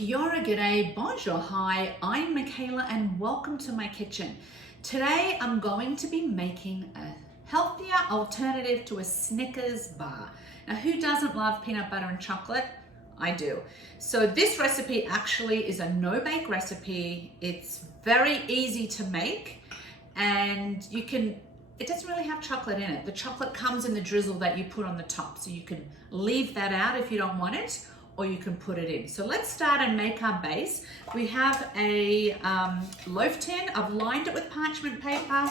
Kia ora, g'day, bonjour, hi, I'm Michaela and welcome to my kitchen. Today I'm going to be making a healthier alternative to a Snickers bar. Now who doesn't love peanut butter and chocolate? I do. So this recipe actually is a no-bake recipe. It's very easy to make and it doesn't really have chocolate in it. The chocolate comes in the drizzle that you put on the top, so you can leave that out if you don't want it, or you can put it in. So let's start and make our base. We have a loaf tin. I've lined it with parchment paper.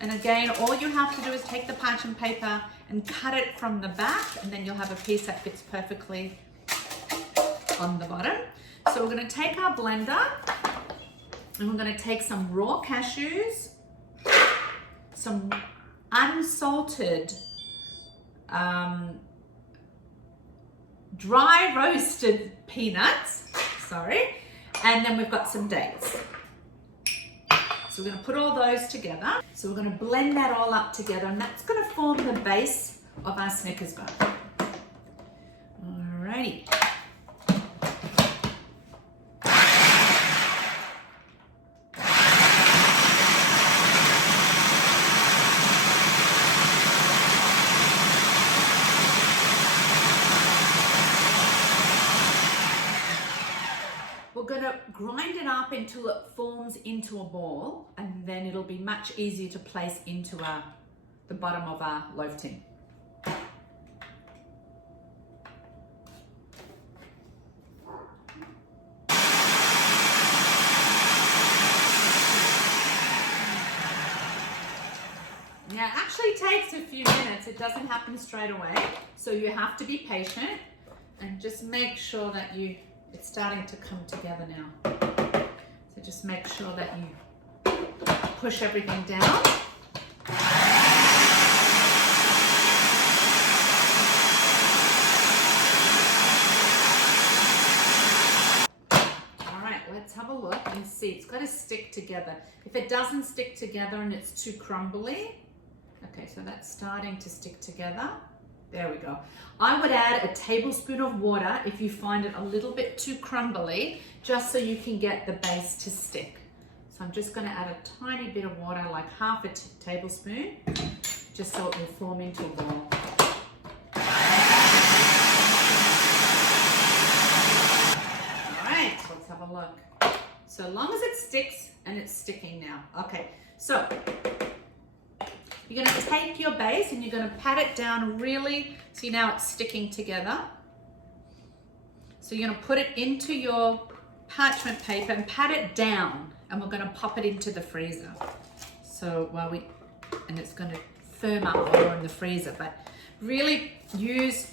And again, all you have to do is take the parchment paper and cut it from the back, and then you'll have a piece that fits perfectly on the bottom. So we're gonna take our blender and we're gonna take some raw cashews, some unsalted, dry roasted peanuts, and then we've got some dates. So we're gonna put all those together. So we're gonna blend that all up together, and that's gonna form the base of our Snickers bar. Alrighty. We're gonna grind it up until it forms into a ball, and then it'll be much easier to place into the bottom of our loaf tin. Now it actually takes a few minutes. It doesn't happen straight away, so you have to be patient and just make sure that it's starting to come together now. So just make sure that you push everything down. All right, let's have a look and see. It's got to stick together. If it doesn't stick together and it's too crumbly, okay, so that's starting to stick together. There we go. I would add a tablespoon of water if you find it a little bit too crumbly, just so you can get the base to stick. So I'm just going to add a tiny bit of water, like half a tablespoon, just so it will form into a ball. All right, let's have a look. So long as it sticks, and it's sticking now. Okay, so you're going to take your base and you're going to pat it down really, see now it's sticking together. So you're going to put it into your parchment paper and pat it down, and we're going to pop it into the freezer. So and it's going to firm up while we're in the freezer, but really use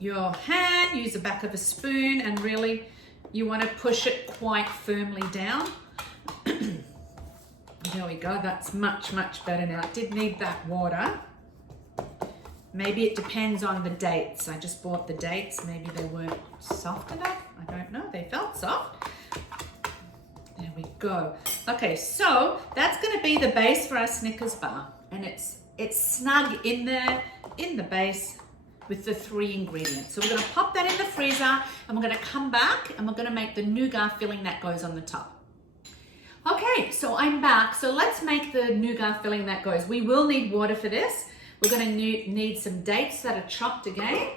your hand, use the back of a spoon, and really you want to push it quite firmly down. There we go, that's much, much better now. It did need that water. Maybe it depends on the dates. I just bought the dates. Maybe they weren't soft enough. I don't know, they felt soft. There we go. Okay, so that's gonna be the base for our Snickers bar. And it's snug in there, in the base, with the 3 ingredients. So we're gonna pop that in the freezer, and we're gonna come back and we're gonna make the nougat filling that goes on the top. Okay, so I'm back. So let's make the nougat filling that goes. We will need water for this. We're going to need some dates that are chopped again.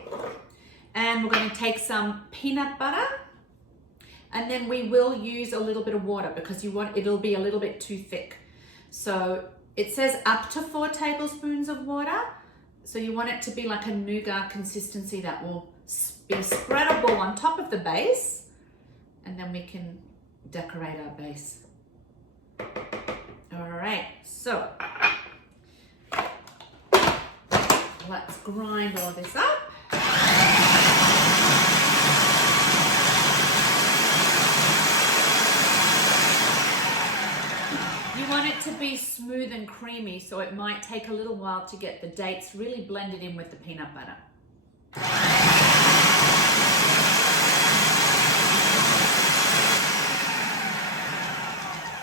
And we're going to take some peanut butter. And then we will use a little bit of water because it'll be a little bit too thick. So it says up to 4 tablespoons of water. So you want it to be like a nougat consistency that will be spreadable on top of the base. And then we can decorate our base. All right, so let's grind all this up. You want it to be smooth and creamy, so it might take a little while to get the dates really blended in with the peanut butter.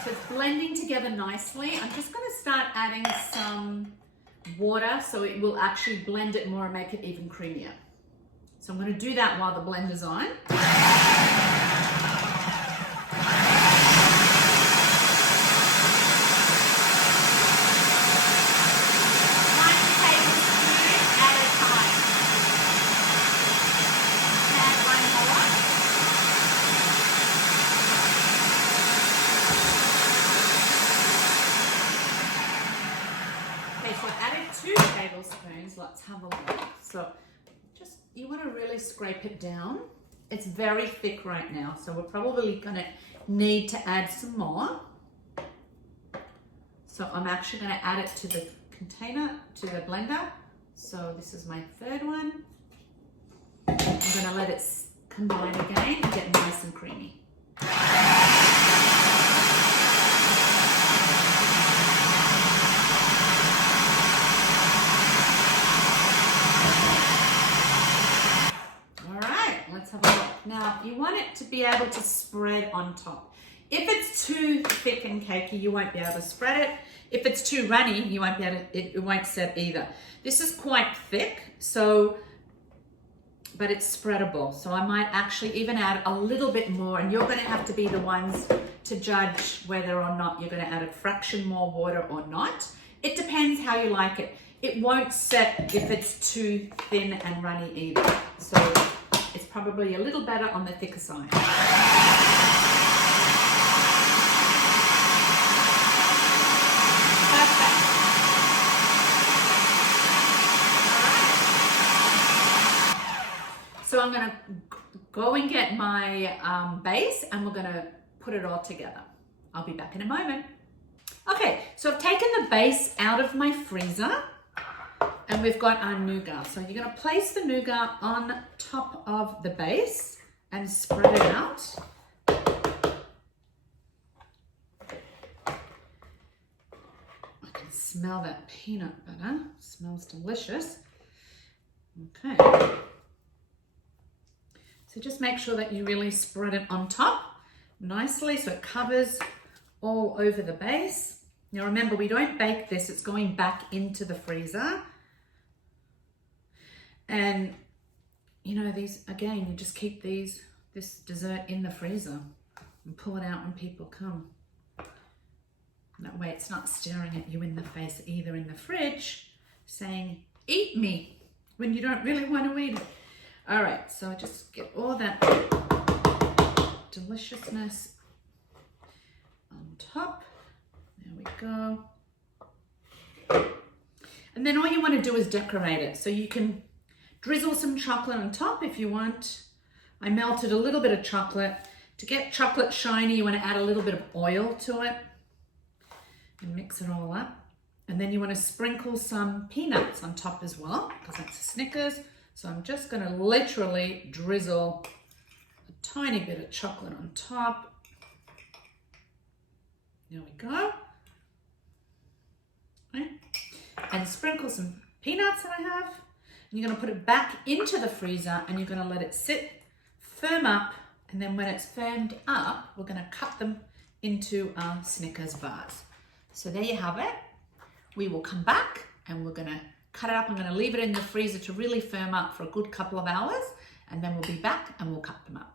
So it's blending together nicely. I'm just going to start adding some water so it will actually blend it more and make it even creamier. So I'm going to do that while the blender's on. 2 tablespoons. Let's have a look. So just, you want to really scrape it down. It's very thick right now, so we're probably going to need to add some more. So I'm actually going to add it to the container, to the blender. So this is my 3rd one. I'm going to let it combine again and get nice and creamy. Let's have a look. Now, you want it to be able to spread on top. If it's too thick and cakey, you won't be able to spread it. If it's too runny, you won't be able to, it won't set either. This is quite thick, but it's spreadable. So I might actually even add a little bit more, and you're going to have to be the ones to judge whether or not you're going to add a fraction more water or not. It depends how you like it. It won't set if it's too thin and runny either. So it's probably a little better on the thicker side. Perfect. So I'm going to go and get my base, and we're going to put it all together. I'll be back in a moment. Okay, so I've taken the base out of my freezer. And we've got our nougat. So you're going to place the nougat on top of the base and spread it out. I can smell that peanut butter. It smells delicious. Okay. So just make sure that you really spread it on top nicely so it covers all over the base. Now remember, we don't bake this. It's going back into the freezer. And, you know, these, again, you just keep this dessert in the freezer and pull it out when people come. That way it's not staring at you in the face, either in the fridge, saying, eat me, when you don't really want to eat it. All right, so just get all that deliciousness on top. There we go. And then all you want to do is decorate it. So you can drizzle some chocolate on top if you want. I melted a little bit of chocolate. To get chocolate shiny, you want to add a little bit of oil to it and mix it all up. And then you want to sprinkle some peanuts on top as well, because that's a Snickers. So I'm just going to literally drizzle a tiny bit of chocolate on top. There we go. Okay. And sprinkle some peanuts that I have. And you're going to put it back into the freezer, and you're going to let it sit, firm up, and then when it's firmed up, we're going to cut them into our Snickers bars. So there you have it. We will come back and we're going to cut it up. I'm going to leave it in the freezer to really firm up for a good couple of hours, and then we'll be back and we'll cut them up.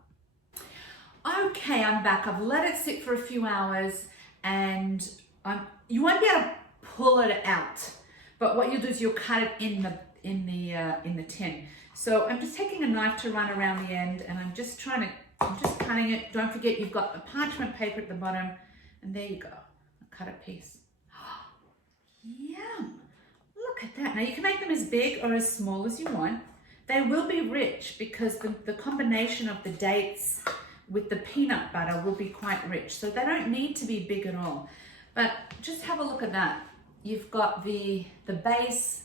Okay, I'm back. I've let it sit for a few hours, and you won't be able to pull it out, but what you'll do is you'll cut it in the tin. So I'm just taking a knife to run around the end, and I'm just cutting it. Don't forget you've got the parchment paper at the bottom, and there you go. I'll cut a piece. Yum! Look at that. Now you can make them as big or as small as you want. They will be rich because the combination of the dates with the peanut butter will be quite rich. So they don't need to be big at all. But just have a look at that. You've got the base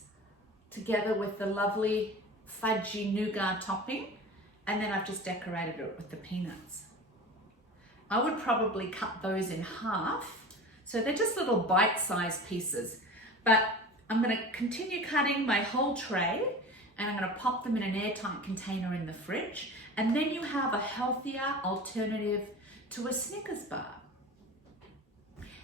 together with the lovely fudgy nougat topping, and then I've just decorated it with the peanuts. I would probably cut those in half, so they're just little bite-sized pieces, but I'm going to continue cutting my whole tray, and I'm going to pop them in an airtight container in the fridge, and then you have a healthier alternative to a Snickers bar.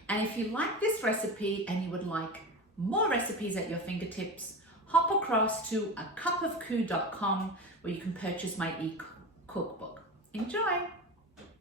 And if you like this recipe and you would like more recipes at your fingertips, hop across to acupofcoo.com where you can purchase my e-cookbook. Enjoy!